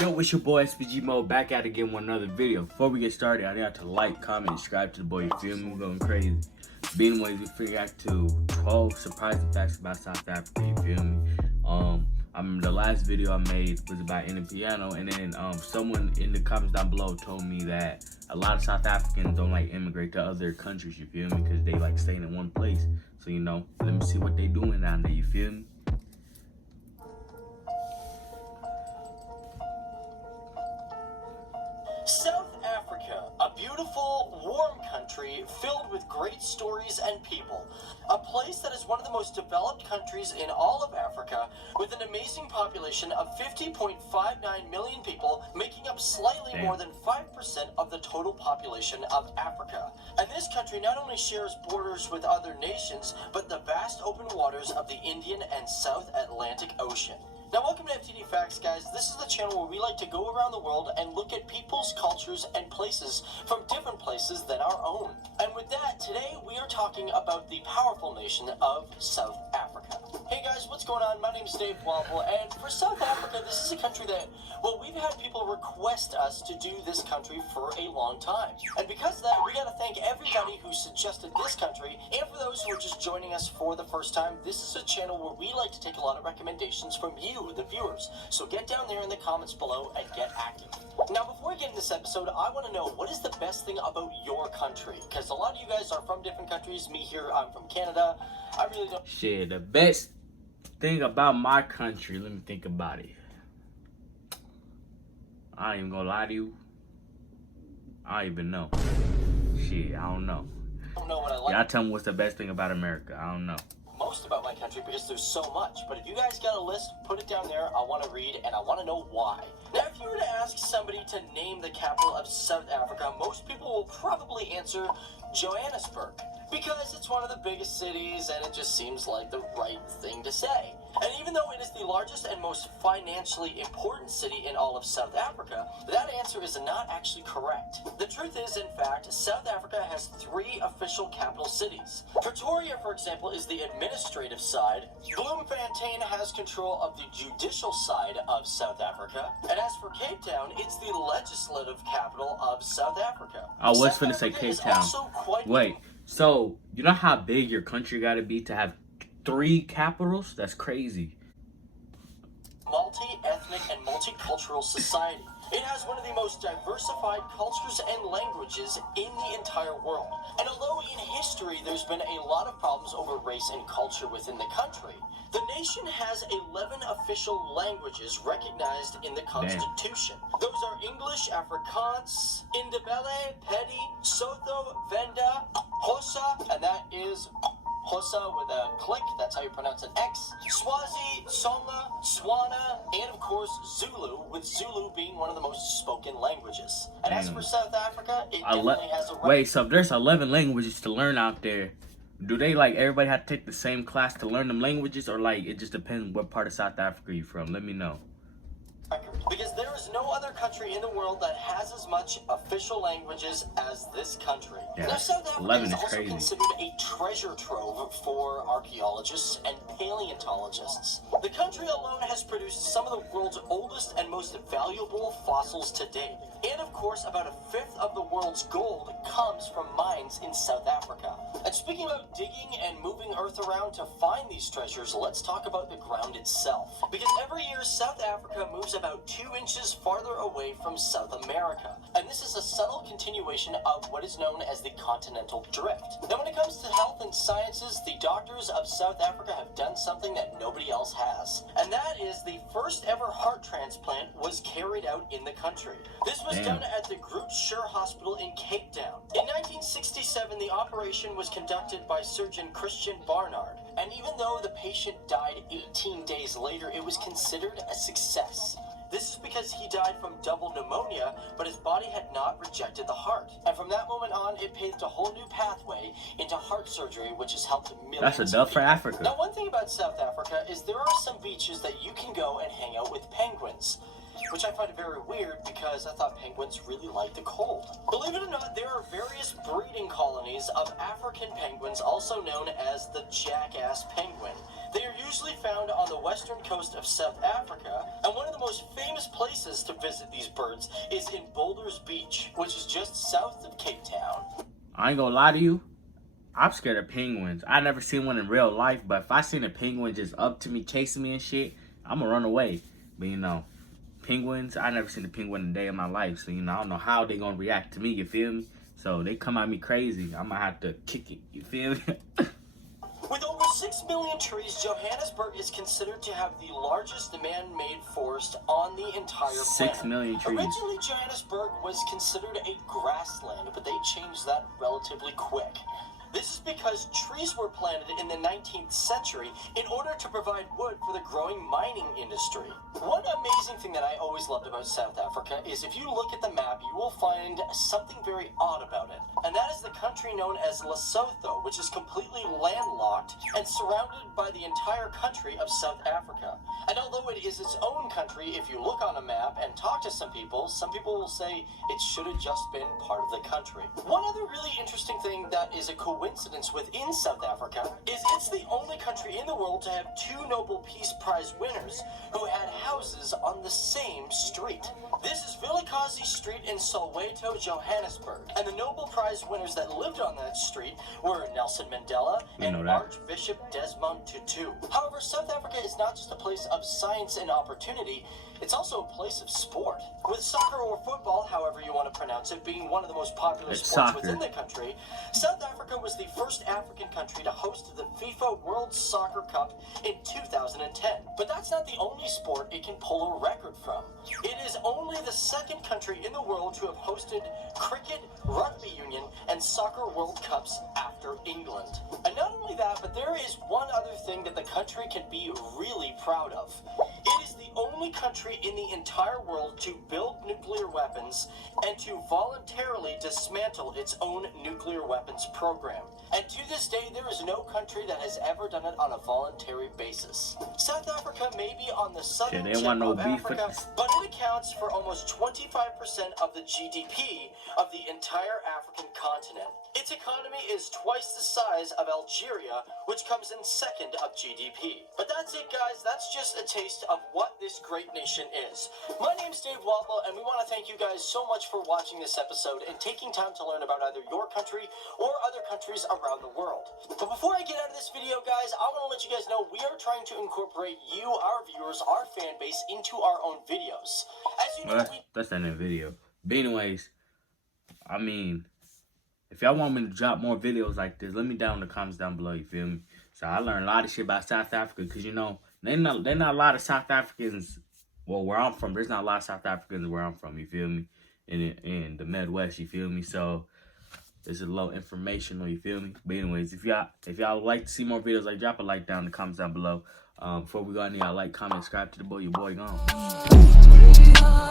Yo, it's your boy SPG Mo back at it again with another video. Before we get started, I need to like, comment, and subscribe to the boy. You feel me? We're going crazy. Being ways we figure out to 12 surprising facts about South Africa. You feel me? The last video I made was about ending piano, and then someone in the comments down below told me that a lot of South Africans don't like immigrate to other countries. You feel me? Because they like staying in one place. So let me see what they doing down there. You feel me? South Africa, a beautiful, warm country filled with great stories and people. A place that is one of the most developed countries in all of Africa, with an amazing population of 50.59 million people, making up slightly more than 5% of the total population of Africa. And this country not only shares borders with other nations, but the vast open waters of the Indian and South Atlantic Ocean. Now, welcome to FTD Facts, guys. This is the channel where we like to go around the world and look at people's cultures and places from different places than our own. And with that, today we are talking about the powerful nation of South Africa. Hey guys, what's going on? My name is Dave Wobble, and for South Africa, this is a country that, well, we've had people request us to do this country for a long time. And because of that, we gotta thank everybody who suggested this country, and for those who are just joining us for the first time, this is a channel where we like to take a lot of recommendations from you, the viewers. So get down there in the comments below and get active. Now, before we get into this episode, I want to know, what is the best thing about your country? Because a lot of you guys are from different countries. Me here, I'm from Canada. I really don't... Shit, the best thing about my country, let me think about it. I ain't even gonna lie to you. I don't even know. Shit, I don't know. I don't know what I like. Y'all tell me what's the best thing about America. I don't know. Most about my country, because there's so much. But if you guys got a list, put it down there. I want to read, and I want to know why. Now, if you were to ask somebody to name the capital of South Africa, most people will probably answer Johannesburg, because it's one of the biggest cities and it just seems like the right thing to say. And even though it is the largest and most financially important city in all of South Africa, that answer is not actually correct. The truth is, in fact, South Africa has 3 official capital cities. Pretoria, for example, is the administrative side. Bloemfontein has control of the judicial side of South Africa. And as for Cape Town, it's the legislative capital of South Africa. I was finna say Cape Town. Wait, so you know how big your country gotta be to have 3 capitals? That's crazy. Multi-ethnic and multicultural society. It has one of the most diversified cultures and languages in the entire world. And although in history there's been a lot of problems over race and culture within the country, the nation has 11 official languages recognized in the Constitution. Those are English, Afrikaans, Indebele, Pedi, Sotho, Venda, Xhosa, and that is Xhosa with a click, that's how you pronounce an X, Swazi, Tsonga, Tswana, and of course Zulu, with Zulu being one of the most spoken languages. And as for South Africa, it definitely has a... Wait, so if there's 11 languages to learn out there, do they everybody have to take the same class to learn them languages, or it just depends what part of South Africa you're from? Let me know. Because there is no other country in the world that has as much official languages as this country. Yeah, now, South Africa 11 is is also crazy. considered a treasure trove for archaeologists and paleontologists. The country alone has produced some of the world's oldest and most valuable fossils to date. And of course, about 1/5 of the world's gold comes from mines in South Africa. And speaking about digging and moving earth around to find these treasures, let's talk about the ground itself. Because every year, South Africa moves about 2 inches farther away from South America. And this is a subtle continuation of what is known as the continental drift. Now, when it comes to health and sciences, the doctors of South Africa have done something that nobody else has. And that is the first ever heart transplant was carried out in the country. This was done at the Groote Schuur Hospital in Cape Town. In 1967, the operation was conducted by surgeon Christian Barnard. And even though the patient died 18 days later, it was considered a success. This is because he died from double pneumonia, but his body had not rejected the heart. And from that moment on, it paved a whole new pathway into heart surgery, which has helped millions. That's a dub for Africa. Now, one thing about South Africa is there are some beaches that you can go and hang out with penguins, which I find very weird because I thought penguins really like the cold. Believe it or not, there are various breeding colonies of African penguins, also known as the jackass penguin. They are usually found on the western coast of South Africa, and one of the most famous places to visit these birds is in Boulders Beach, which is just south of Cape Town. I ain't gonna lie to you, I'm scared of penguins. I never seen one in real life, but if I seen a penguin just up to me, chasing me and shit, I'm gonna run away. But you know, penguins, I never seen a penguin in a day of my life, so you know, I don't know how they gonna react to me, you feel me? So they come at me crazy, I might have to kick it, you feel me? With over 6 million trees, Johannesburg is considered to have the largest man-made forest on the entire planet. 6 million trees. Originally, Johannesburg was considered a grassland, but they changed that relatively quick. This is because trees were planted in the 19th century in order to provide wood for the growing mining industry. One amazing thing that I always loved about South Africa is if you look at the map, you will find something very odd about it. And that is the country known as Lesotho, which is completely landlocked and surrounded by the entire country of South Africa. And although it is its own country, if you look on a map and talk to some people will say it should have just been part of the country. One other really interesting thing that is a coincidence within South Africa is it's the only country in the world to have 2 Nobel Peace Prize winners who had houses on the same street. This is Vilakazi Street in Soweto, Johannesburg, and the Nobel Prize winners that lived on that street were Nelson Mandela and Archbishop Desmond Tutu. However, South Africa is not just a place of science and opportunity, it's also a place of sport. With soccer or football, however you want to pronounce it, being one of the most popular sports within the country, South Africa was the first African country to host the FIFA World Soccer Cup in 2010. But that's not the only sport it can pull a record from. It is only the second country in the world to have hosted cricket, rugby union, and soccer World Cups after England. And not only that, but there is one other thing that the country can be really proud of. It is the only country in the entire world to build nuclear weapons and to voluntarily dismantle its own nuclear weapons program. And to this day, there is no country that has ever done it on a voluntary basis. South Africa may be on the southern tip of Africa, but it accounts for almost 25% of the GDP of the entire African continent. Its economy is twice the size of Algeria, which comes in second of GDP. But that's it, guys. That's just a taste of what this great nation is. My name's Dave Wadlow, and we want to thank you guys so much for watching this episode and taking time to learn about either your country or other countries around the world. But before I get out of this video, guys, I want to let you guys know we are trying to incorporate you, our viewers, our fan base, into our own videos. As you know, that's not in a video. But anyways, I mean, if y'all want me to drop more videos like this, let me down in the comments down below, you feel me? So I learned a lot of shit about South Africa, because, you know, they're not a lot of South Africans, well, where I'm from, there's not a lot of South Africans where I'm from, you feel me? In the Midwest, you feel me? So this is a little informational, you feel me? But anyways, if y'all like to see more videos, like, drop a like down in the comments down below. Before we go on, y'all like, comment, subscribe to the boy, your boy gone.